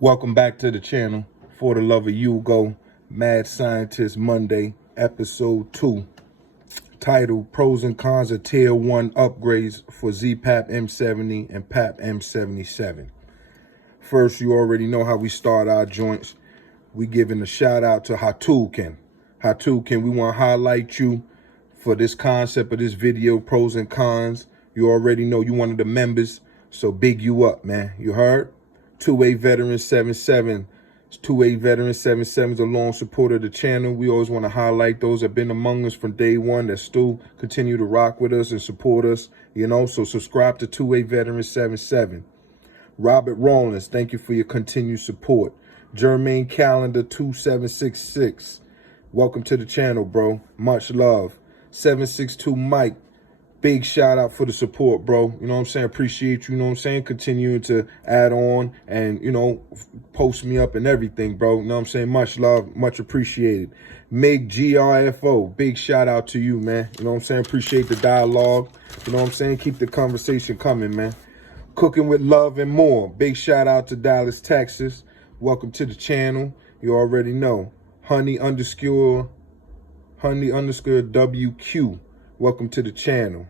Welcome back to the channel. For the love of you, go Mad Scientist Monday, episode 2. Titled Pros and Cons of Tier 1 Upgrades for ZPAP M70 and PAP M77. First, you already know how we start our joints. We giving a shout out to Hatulkin. Hatulkin, we want to highlight you for this concept of this video, pros and cons. You already know you one of the members, so big you up, man. You heard? 2A Veteran 77. 2A Veteran 77 is a long supporter of the channel. We always want to highlight those that have been among us from day one that still continue to rock with us and support us, so subscribe to 2A Veteran 77. Robert Rawlins, thank you for your continued support. Jermaine Calendar 2766, welcome to the channel, bro. Much love. 762 Mike, big shout out for the support, bro. You know what I'm saying? Appreciate you, continuing to add on and, post me up and everything, bro. You know what I'm saying? Much love, much appreciated. Mig GRFO, big shout out to you, man. You know what I'm saying? Appreciate the dialogue. You know what I'm saying? Keep the conversation coming, man. Cooking with Love and More, big shout out to Dallas, Texas. Welcome to the channel. You already know. Honey underscore WQ. Welcome to the channel.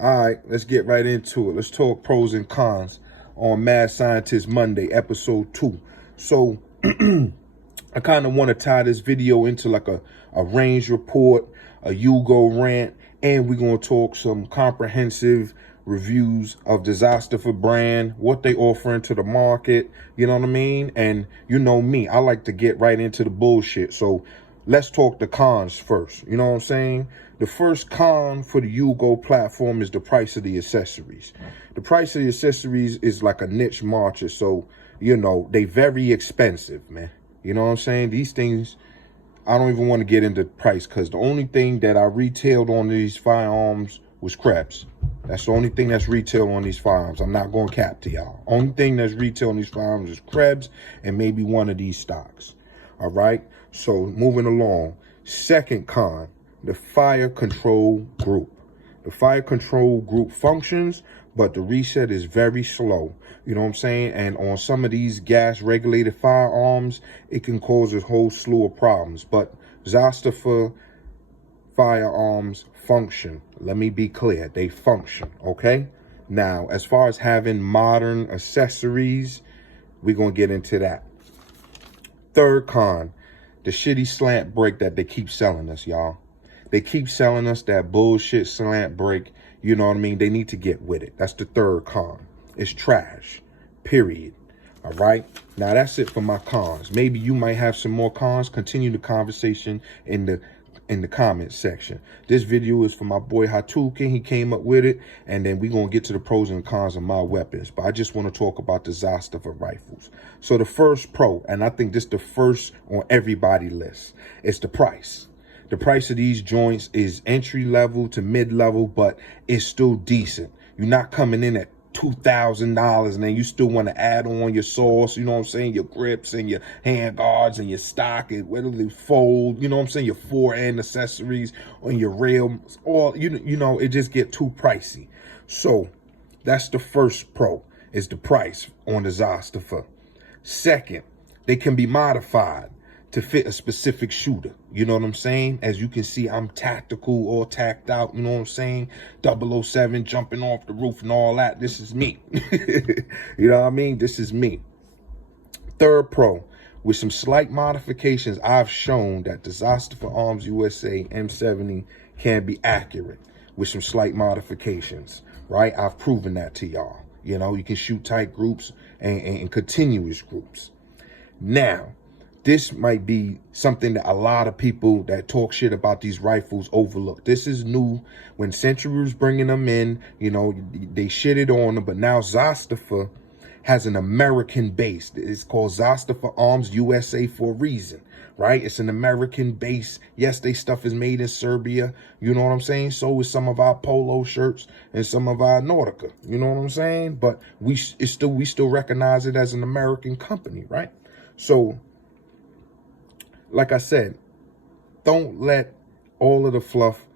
All right, let's get right into it. Let's talk pros and cons on Mad Scientist Monday, episode 2. So I kind of want to tie this video into like a range report, a Yugo rant, and we're going to talk some comprehensive reviews of the Zastava brand, what they offering to the market, you know what I mean? And you know me, I like to get right into the bullshit. So let's talk the cons first, you know what I'm saying? The first con for the Yugo platform is the price of the accessories. The price of the accessories is like a niche market, so, they very expensive, man. You know what I'm saying? These things, I don't even want to get into price because the only thing that I retailed on these firearms was Krebs. That's the only thing that's retail on these firearms. I'm not going to cap to y'all. Only thing that's retail on these firearms is Krebs and maybe one of these stocks. All right? So moving along. Second con, the fire control group. The fire control group functions, but the reset is very slow. You know what I'm saying? And on some of these gas regulated firearms, it can cause a whole slew of problems. But Zastava firearms function. Let me be clear. They function, okay? Now, as far as having modern accessories, we're going to get into that. Third con, the shitty slant brake that they keep selling us, y'all. They keep selling us that bullshit slant brake. You know what I mean? They need to get with it. That's the third con. It's trash, period. All right? Now, that's it for my cons. Maybe you might have some more cons. Continue the conversation in the comment section. This video is for my boy Hatulkin. He came up with it, and then we're going to get to the pros and cons of my weapons. But I just want to talk about the Zastava rifles. So the first pro, and I think this is the first on everybody's list, is the price. The price of these joints is entry level to mid level, but it's still decent. You're not coming in at $2,000 and then you still want to add on your sauce, you know what I'm saying, your grips and your hand guards and your stock and whether they fold, you know what I'm saying, your forend accessories on your rails, all it just get too pricey. So that's the first pro, is the price on the Zastava. Second, they can be modified to fit a specific shooter. You know what I'm saying? As you can see, I'm tactical, all tacked out, you know what I'm saying? 007 jumping off the roof and all that. This is me. You know what I mean? This is me. Third pro, with some slight modifications, I've shown that the Zastava Arms USA M70 can be accurate with some slight modifications, right? I've proven that to y'all. You can shoot tight groups and continuous groups. Now, this might be something that a lot of people that talk shit about these rifles overlook. This is new. When Century was bringing them in, they shitted on them, but now Zastava has an American base. It's called Zastava Arms USA for a reason, right? It's an American base. Yes, they stuff is made in Serbia. You know what I'm saying? So is some of our polo shirts and some of our Nautica. You know what I'm saying? But we still recognize it as an American company, right? So, like I said, don't let all of the fluff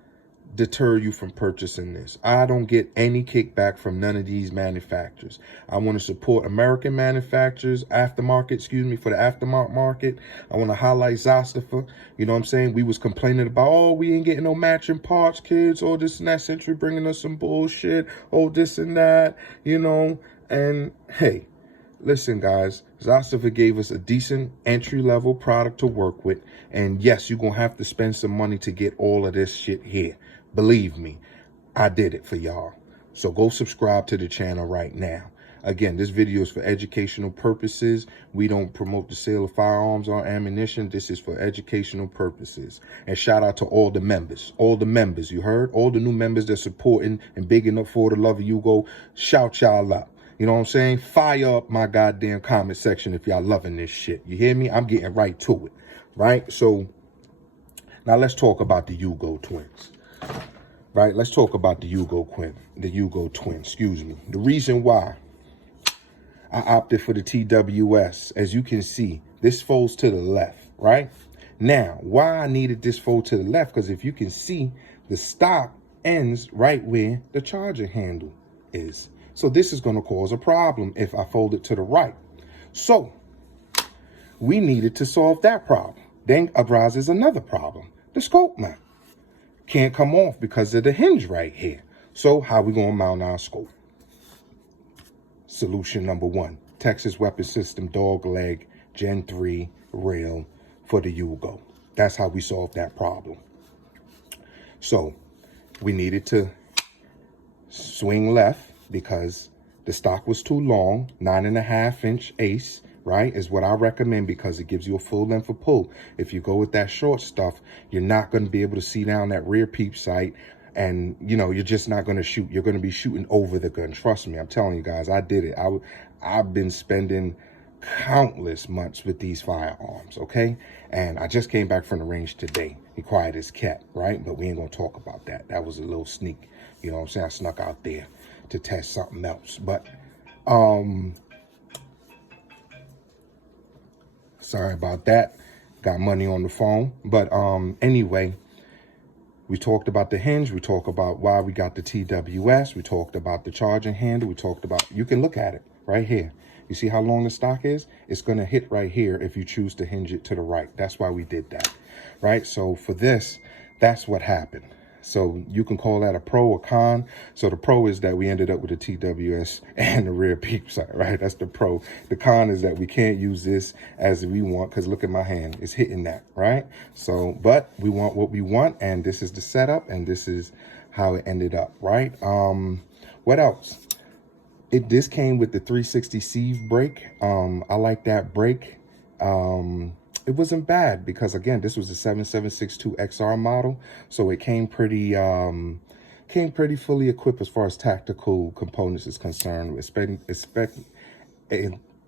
deter you from purchasing this. I don't get any kickback from none of these manufacturers. I want to support American manufacturers, aftermarket, excuse me, for the aftermarket market. I want to highlight Zastava. You know what I'm saying? We was complaining about, oh, we ain't getting no matching parts, kids, or this and that Century bringing us some bullshit, oh, this and that, you know. And hey, listen, guys, Zastava gave us a decent entry-level product to work with. And yes, you're going to have to spend some money to get all of this shit here. Believe me, I did it for y'all. So go subscribe to the channel right now. Again, this video is for educational purposes. We don't promote the sale of firearms or ammunition. This is for educational purposes. And shout out to all the members. All the members, you heard? All the new members that supporting and bigging up for the love of Yugo. Shout y'all out. You know what I'm saying? Fire up my goddamn comment section if y'all loving this shit. You hear me? I'm getting right to it. Right? So, now let's talk about the Yugo twins. Right? Let's talk about the Yugo twin, excuse me. The reason why I opted for the TWS, as you can see, this folds to the left, right? Now, why I needed this fold to the left, because if you can see, the stock ends right where the charger handle is. So this is going to cause a problem if I fold it to the right. So we needed to solve that problem. Then arises another problem. The scope mount can't come off because of the hinge right here. So how we going to mount our scope? Solution number one, Texas Weapon System dog leg Gen 3 rail for the Yugo. That's how we solved that problem. So we needed to swing left because the stock was too long. 9.5-inch ace, right, is what I recommend because it gives you a full length of pull. If you go with that short stuff, you're not going to be able to see down that rear peep sight. And, you know, you're just not going to shoot. You're going to be shooting over the gun. Trust me, I'm telling you guys, I did it. I've been spending countless months with these firearms, okay? And I just came back from the range today. He quiet as cat, right? But we ain't going to talk about that. That was a little sneak. You know what I'm saying? I snuck out there to test something else. But, sorry about that. Got money on the phone. But anyway, we talked about the hinge. We talked about why we got the TWS. We talked about the charging handle. We talked about, you can look at it right here. You see how long the stock is? It's going to hit right here if you choose to hinge it to the right. That's why we did that, right? So for this, that's what happened. So you can call that a pro or con. So the pro is that we ended up with a TWS and the rear peep sight, right? That's the pro. The con is that we can't use this as we want because look at my hand. It's hitting that, right? So, but we want what we want, and this is the setup, and this is how it ended up, right? What else? This came with the 360 sieve brake. I like that brake. It wasn't bad because, again, this was a 7762 XR model, so it came pretty fully equipped as far as tactical components is concerned,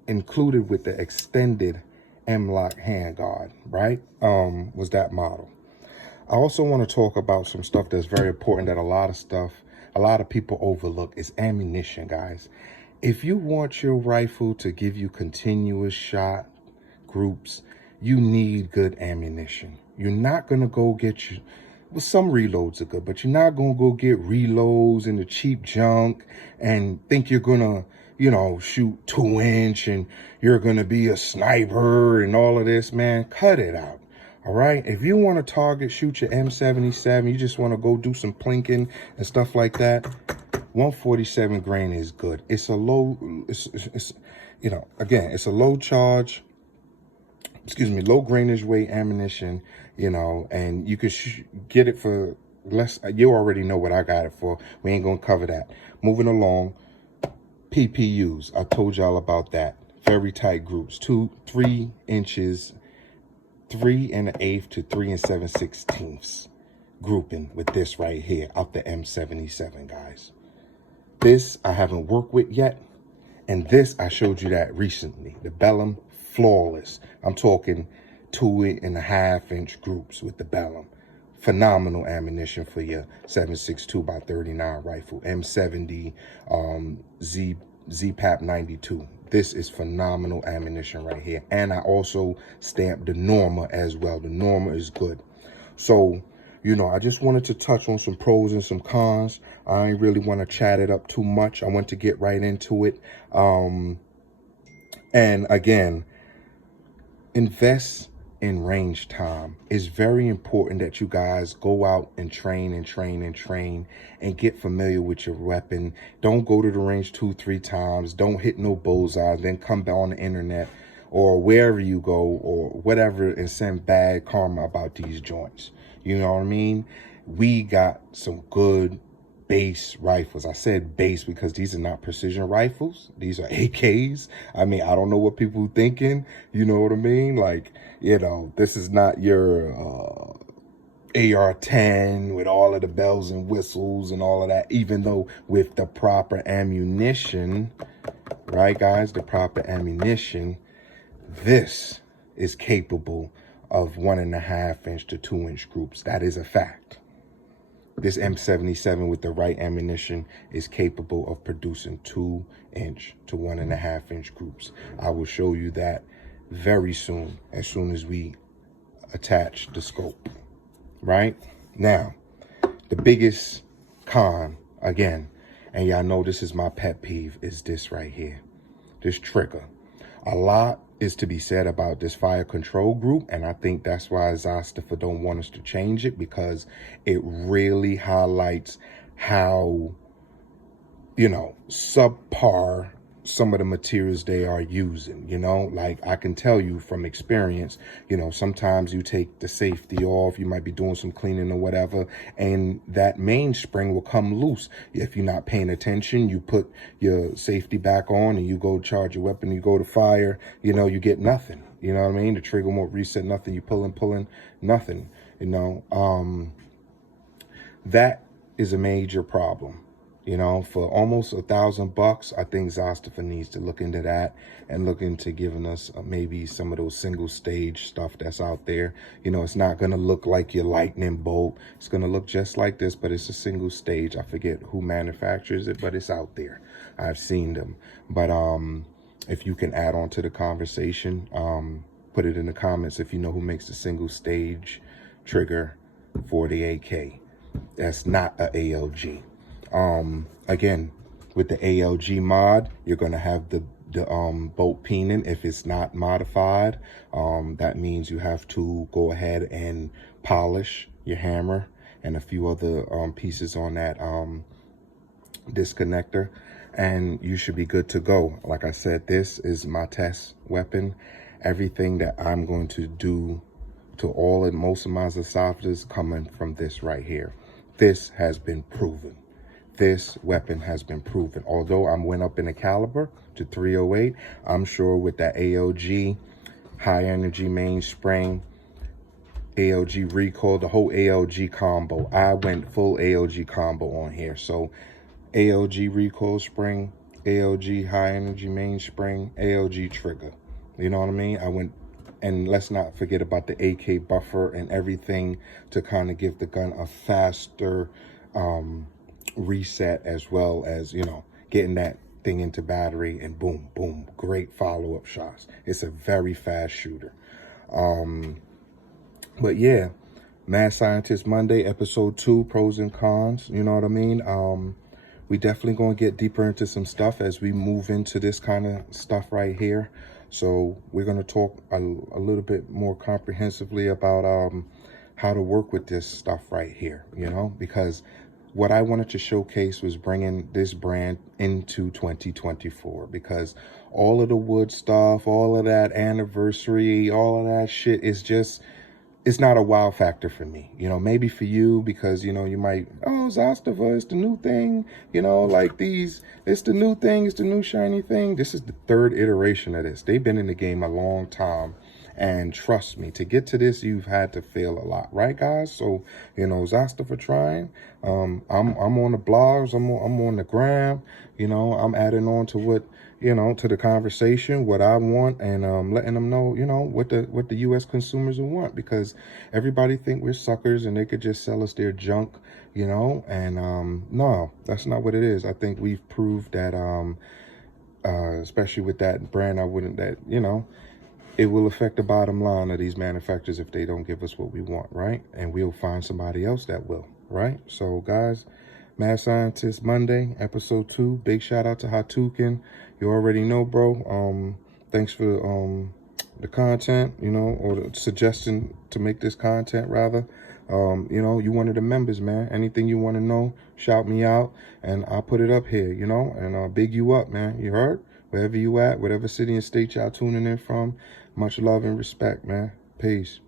included with the extended M-lock handguard, right? Was that model. I also want to talk about some stuff that's very important that a lot of people overlook is ammunition, guys. If you want your rifle to give you continuous shot groups, you need good ammunition. You're not going to go get you, well, some reloads are good, but you're not going to go get reloads and the cheap junk and think you're going to, you know, shoot 2-inch and you're going to be a sniper and all of this, man. Cut it out. All right. If you want to target shoot your M77, you just want to go do some plinking and stuff like that, 147 grain is good. It's a low, you know, again, it's a low charge, low grainage weight ammunition, you know, and you could get it for less. You already know what I got it for. We ain't going to cover that. Moving along, PPUs. I told y'all about that. Very tight groups, 2-3 inches, 3 1/8 to 3 7/16 grouping with this right here out the M77, guys. This I haven't worked with yet. And this, I showed you that recently. The Bellum, flawless. I'm talking 2.5-inch groups with the Bellum. Phenomenal ammunition for your 7.62 by 39 rifle. M70, ZPAP 92. This is phenomenal ammunition right here. And I also stamped the Norma as well. The Norma is good. So you know, I just wanted to touch on some pros and some cons. I ain't really want to chat it up too much. I want to get right into it. And again, invest in range time. It's very important that you guys go out and train and get familiar with your weapon. Don't go to the range 2-3 times. Don't hit no bullseye, then come back on the internet or wherever you go or whatever and send bad karma about these joints. You know what I mean? We got some good base rifles. I said base because these are not precision rifles. These are AKs. I mean, I don't know what people thinking. You know what I mean? Like, you know, this is not your AR-10 with all of the bells and whistles and all of that, even though with the proper ammunition, right, guys, the proper ammunition, this is capable of 1.5 inch to 2 inch groups. That is a fact. This M77 with the right ammunition is capable of producing 2 inch to 1.5 inch groups. I will show you that very soon as we attach the scope. Right now, the biggest con, again, and y'all know this is my pet peeve, is this right here, this trigger. A lot is to be said about this fire control group, and I think that's why Zastava don't want us to change it, because it really highlights how, you know, subpar some of the materials they are using. You know, like I can tell you from experience, you know, sometimes you take the safety off, you might be doing some cleaning or whatever, and that mainspring will come loose. If you're not paying attention, you put your safety back on and you go charge your weapon, you go to fire, you know, you get nothing. You know what I mean? The trigger won't reset, nothing. You pulling, nothing, you know. That is a major problem. You know, for almost $1,000, I think Zastava needs to look into that and look into giving us maybe some of those single stage stuff that's out there. You know, it's not going to look like your lightning bolt. It's going to look just like this, but it's a single stage. I forget who manufactures it, but it's out there. I've seen them. But if you can add on to the conversation, put it in the comments if you know who makes the single stage trigger for the AK. That's not a ALG. Again, with the ALG mod, you're going to have the bolt peening. If it's not modified, that means you have to go ahead and polish your hammer and a few other pieces on that disconnector, and you should be good to go. Like I said, this is my test weapon. Everything that I'm going to do to all and most of my Zastavas coming from this right here. This has been proven. This weapon has been proven. Although I went up in the caliber to 308, I'm sure with that ALG, high energy mainspring, ALG recoil, the whole ALG combo. I went full ALG combo on here. So ALG recoil spring, ALG high energy mainspring, ALG trigger. You know what I mean? I went, and let's not forget about the AK buffer and everything to kind of give the gun a faster reset, as well as, you know, getting that thing into battery and boom, boom, great follow-up shots. It's a very fast shooter. But yeah, Mad Scientist Monday, episode 2, pros and cons, you know what I mean? We definitely gonna get deeper into some stuff as we move into this kind of stuff right here. So we're gonna talk a little bit more comprehensively about how to work with this stuff right here, you know, because what I wanted to showcase was bringing this brand into 2024, because all of the wood stuff, all of that anniversary, all of that shit is just, it's not a wow factor for me. You know, maybe for you, because, you know, you might, oh, Zastava is the new thing, you know, like these, it's the new thing, it's the new shiny thing. This is the 3rd iteration of this. They've been in the game a long time. And trust me, to get to this, you've had to fail a lot, right, guys? So, you know, Zastava trying. I'm on the blogs, I'm on the gram. You know, I'm adding on to what, you know, to the conversation, what I want, and letting them know, you know, what the U.S. consumers will want, because everybody think we're suckers and they could just sell us their junk, you know. And no, that's not what it is. I think we've proved that, especially with that brand, you know. it will affect the bottom line of these manufacturers if they don't give us what we want, right? And we'll find somebody else that will, right? So, guys, Mad Scientist Monday, episode 2. Big shout out to Hatukin. You already know, bro. Thanks for the content, you know, or the suggestion to make this content, rather. You know, you one of the members, man. Anything you want to know, shout me out, and I'll put it up here, you know, and I'll big you up, man. You heard? Wherever you at, whatever city and state y'all tuning in from, much love and respect, man. Peace.